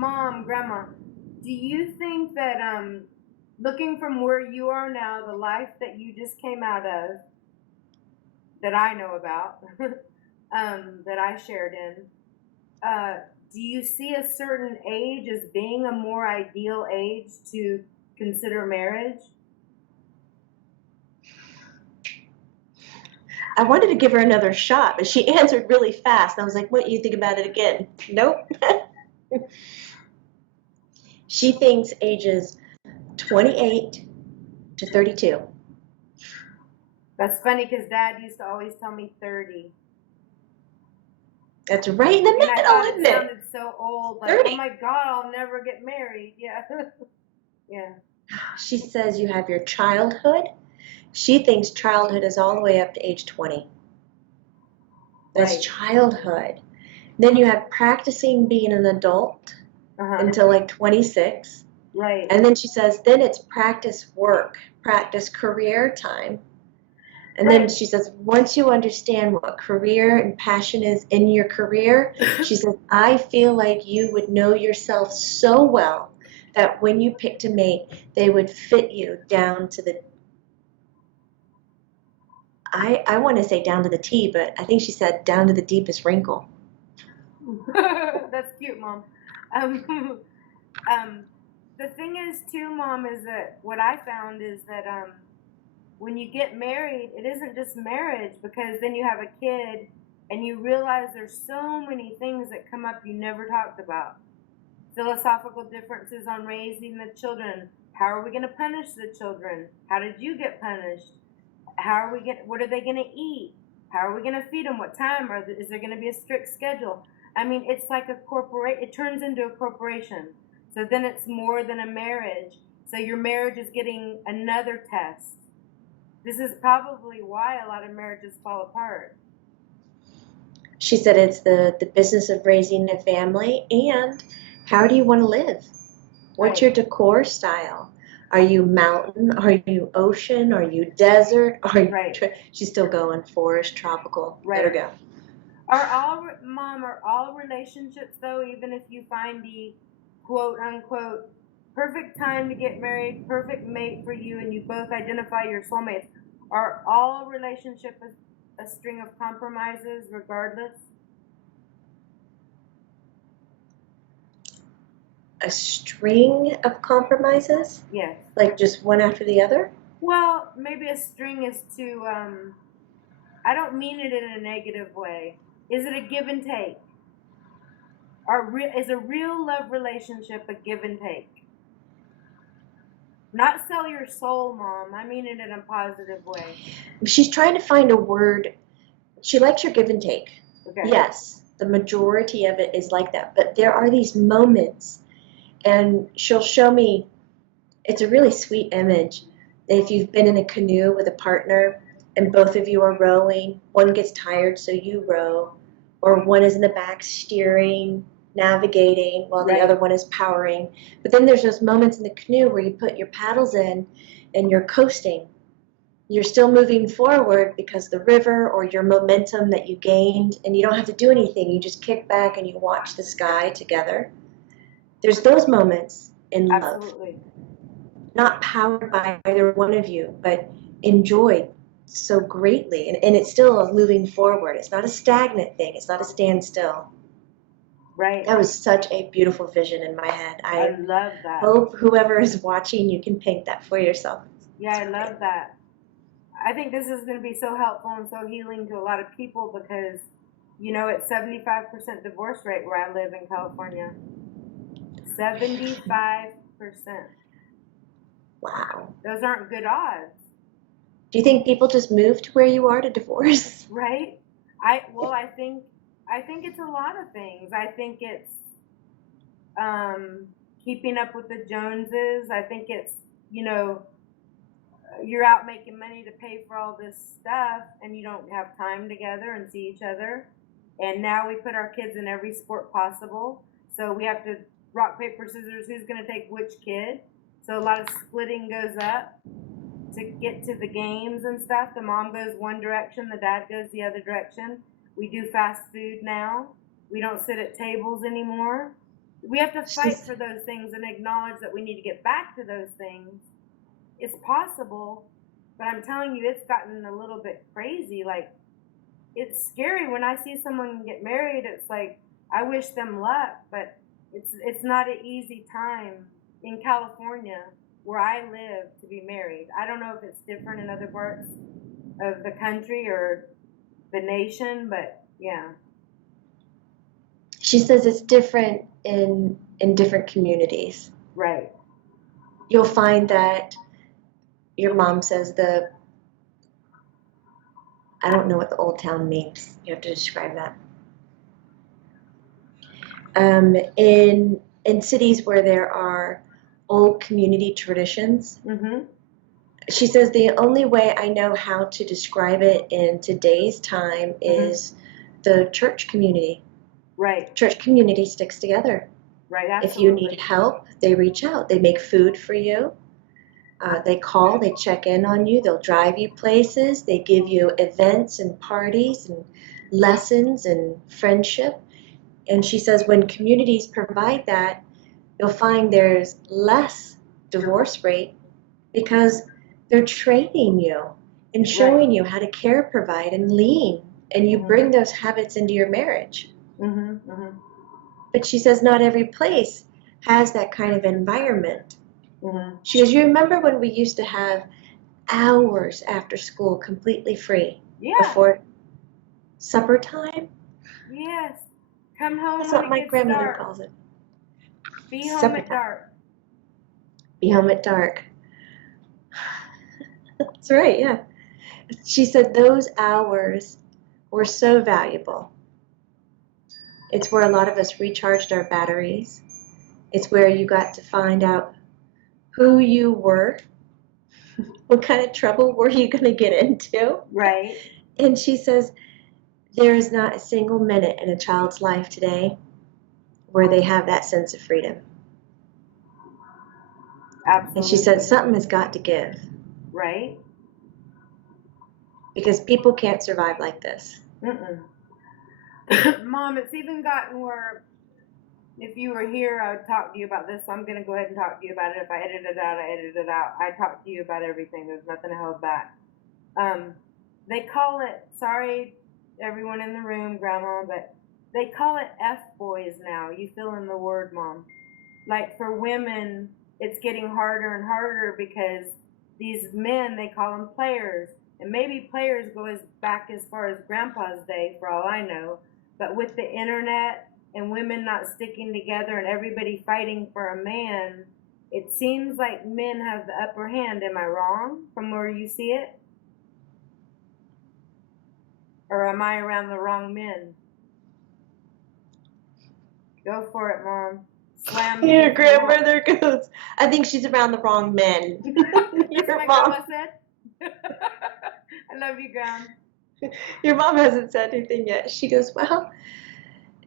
Mom, Grandma, do you think that looking from where you are now, the life that you just came out of, that I know about, that I shared in, uh, do you see a certain age as being a more ideal age to consider marriage? I wanted to give her another shot, but she answered really fast. I was like, what, you think about it again? Nope. She thinks ages 28 to 32. That's funny because Dad used to always tell me 30. That's right in the And I middle, thought it isn't it? sounded so old, like, 30. oh my God, I'll never get married. Yeah. Yeah. She says you have your childhood. She thinks childhood is all the way up to age 20. That's Right. childhood. Then you have practicing being an adult until like 26. Right. And then she says, then it's practice work, practice career time. And then Right. she says, once you understand what career and passion is in your career, she says, I feel like you would know yourself so well that when you picked a mate, they would fit you down to the, I want to say down to the T, but I think she said down to the deepest wrinkle. That's cute, Mom. Um, the thing is, too, Mom, is that what I found is that when you get married, it isn't just marriage because then you have a kid and you realize there's so many things that come up you never talked about. Philosophical differences on raising the children. How are we going to punish the children? How did you get punished? How are we get? What are they going to eat? How are we going to feed them? What time? Is there going to be a strict schedule? I mean, it's like a corporate. It turns into a corporation. So then it's more than a marriage. So your marriage is getting another test. This is probably why a lot of marriages fall apart. She said it's the business of raising a family and how do you want to live? What's your decor style? Are you mountain? Are you ocean? Are you desert? Are you she's still going forest, tropical. Let her go. Are all relationships though, even if you find the quote unquote perfect time to get married, perfect mate for you, and you both identify your soulmates, are all relationships a string of compromises regardless? A string of compromises? Yes. Like just one after the other? Well, maybe a string is to, I don't mean it in a negative way. Is it a give and take? Is a real love relationship a give and take? Not sell your soul, Mom. I mean it in a positive way. She's trying to find a word. She likes your give and take. Okay. Yes, the majority of it is like that. But there are these moments, and she'll show me, it's a really sweet image. If you've been in a canoe with a partner and both of you are rowing, one gets tired so you row, or one is in the back steering, navigating, while the other one is powering. But then there's those moments in the canoe where you put your paddles in and you're coasting. You're still moving forward because the river or your momentum that you gained, and you don't have to do anything. You just kick back and you watch the sky together. There's those moments in love. Absolutely. Not powered by either one of you, but enjoyed so greatly. And it's still moving forward. It's not a stagnant thing. It's not a standstill. Right. That was such a beautiful vision in my head. I love that. Hope whoever is watching, you can paint that for yourself. Yeah, I love that. I think this is going to be so helpful and so healing to a lot of people because, you know, it's 75% divorce rate where I live in California. 75%. Wow. Those aren't good odds. Do you think people just move to where you are to divorce? Right. I think it's a lot of things. I think it's keeping up with the Joneses. I think it's, you know, you're out making money to pay for all this stuff and you don't have time together and see each other. And now we put our kids in every sport possible. So we have to rock, paper, scissors, who's going to take which kid. So a lot of splitting goes up to get to the games and stuff. The mom goes one direction, the dad goes the other direction. We do fast food now. We don't sit at tables anymore. We have to fight for those things and acknowledge that we need to get back to those things. It's possible, but I'm telling you, it's gotten a little bit crazy. Like, it's scary when I see someone get married. It's like, I wish them luck, but it's not an easy time in California where I live to be married. I don't know if it's different in other parts of the country or the nation, but yeah. She says it's different in different communities. Right. You'll find that your mom says I don't know what the old town means. You have to describe that. In cities where there are old community traditions, she says the only way I know how to describe it in today's time is the church community. Right. Church community sticks together. Right, absolutely. If you need help, they reach out. They make food for you. They call, they check in on you. They'll drive you places. They give you events and parties and lessons and friendship. And she says when communities provide that, you'll find there's less divorce rate because they're training you and showing you how to care, provide, and lean. And you bring those habits into your marriage. But she says not every place has that kind of environment. She goes, you remember when we used to have hours after school completely free before supper time? Yes. Come home. That's what my grandmother calls it. Be home at dark. Be home at dark. That's right, yeah. She said those hours were so valuable. It's where a lot of us recharged our batteries. It's where you got to find out who you were, what kind of trouble were you going to get into. Right. And she says there is not a single minute in a child's life today where they have that sense of freedom. Absolutely. And she said something has got to give. Right. Because people can't survive like this. Mom, it's even gotten where if you were here, I would talk to you about this. So I'm going to go ahead and talk to you about it. If I edit it out, I edit it out. I talk to you about everything. There's nothing held back. They call it, sorry, everyone in the room, Grandma, but they call it F-boys now. You fill in the word, Mom. Like for women, it's getting harder and harder because these men, they call them players. And maybe players go back as far as Grandpa's day, for all I know. But with the internet and women not sticking together and everybody fighting for a man, it seems like men have the upper hand. Am I wrong from where you see it? Or am I around the wrong men? Go for it, Mom. Slam me. Your grandmother goes, I think she's around the wrong men. Your mom. Grandma said? I love you, Grandma. Your mom hasn't said anything yet. She goes, well,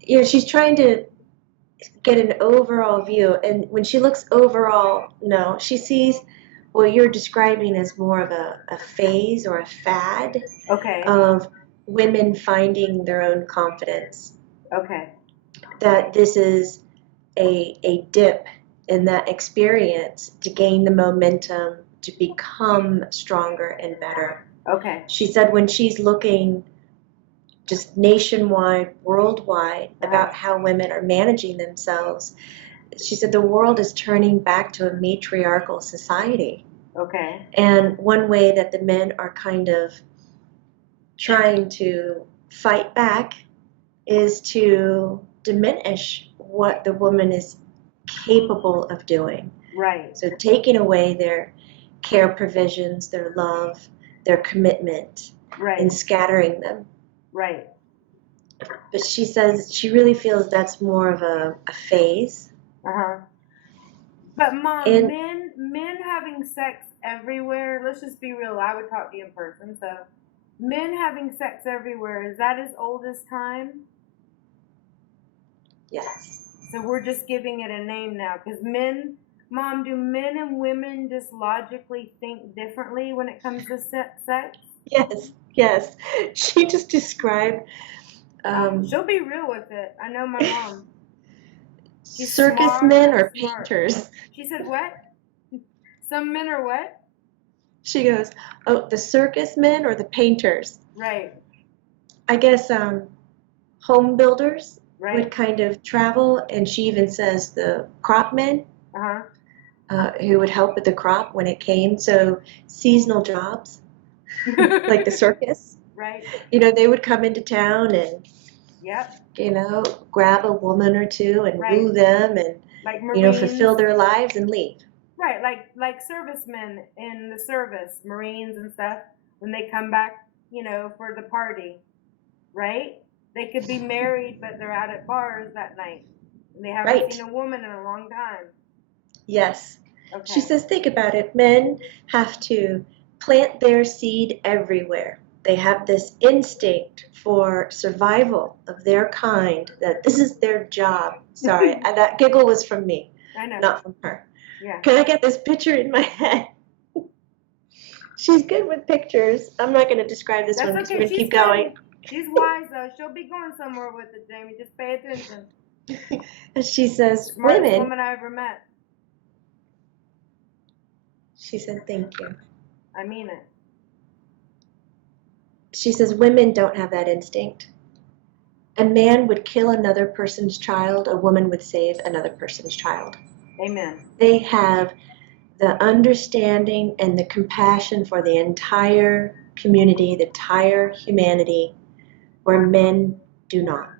you know, she's trying to get an overall view. And when she looks overall, no, she sees what you're describing as more of a phase or a fad of women finding their own confidence. Okay. That this is a dip in that experience to gain the momentum to become stronger and better. Okay. She said when she's looking just nationwide, worldwide, about how women are managing themselves, she said the world is turning back to a matriarchal society. Okay. And one way that the men are kind of trying to fight back is to diminish what the woman is capable of doing. Right. So taking away their care provisions, their love, their commitment, and scattering them. Right. But she says she really feels that's more of a phase. But Mom, men having sex everywhere, let's just be real, I would talk to you in person, so men having sex everywhere, is that as old as time? Yes. So we're just giving it a name now, because Mom, do men and women just logically think differently when it comes to sex? Yes. She just described... she'll be real with it. I know my mom. She's circus smart, men or smart. painters? She said, what? Some men are what? She goes, oh, the circus men or the painters? Right. I guess home builders Right. would kind of travel, and she even says the crop men who would help with the crop when it came. So seasonal jobs, like the circus. Right. You know, they would come into town and, yep. you know, grab a woman or two and right. woo them and, like you know, fulfill their lives and leave. Right, like servicemen in the service, Marines and stuff, when they come back, you know, for the party, right? They could be married, but they're out at bars that night. And they haven't seen a woman in a long time. Yes. Okay. She says, think about it. Men have to plant their seed everywhere. They have this instinct for survival of their kind, that this is their job. Sorry, that giggle was from me, I know. not from her. Yeah. Can I get this picture in my head? She's good with pictures. I'm not going to describe this one because we're going to keep going. She's wise, though. She'll be going somewhere with it, Jamie. Just pay attention. And she says, Smartest woman I ever met. She said, thank you. I mean it. She says, women don't have that instinct. A man would kill another person's child. A woman would save another person's child. Amen. They have the understanding and the compassion for the entire community, the entire humanity, where men do not.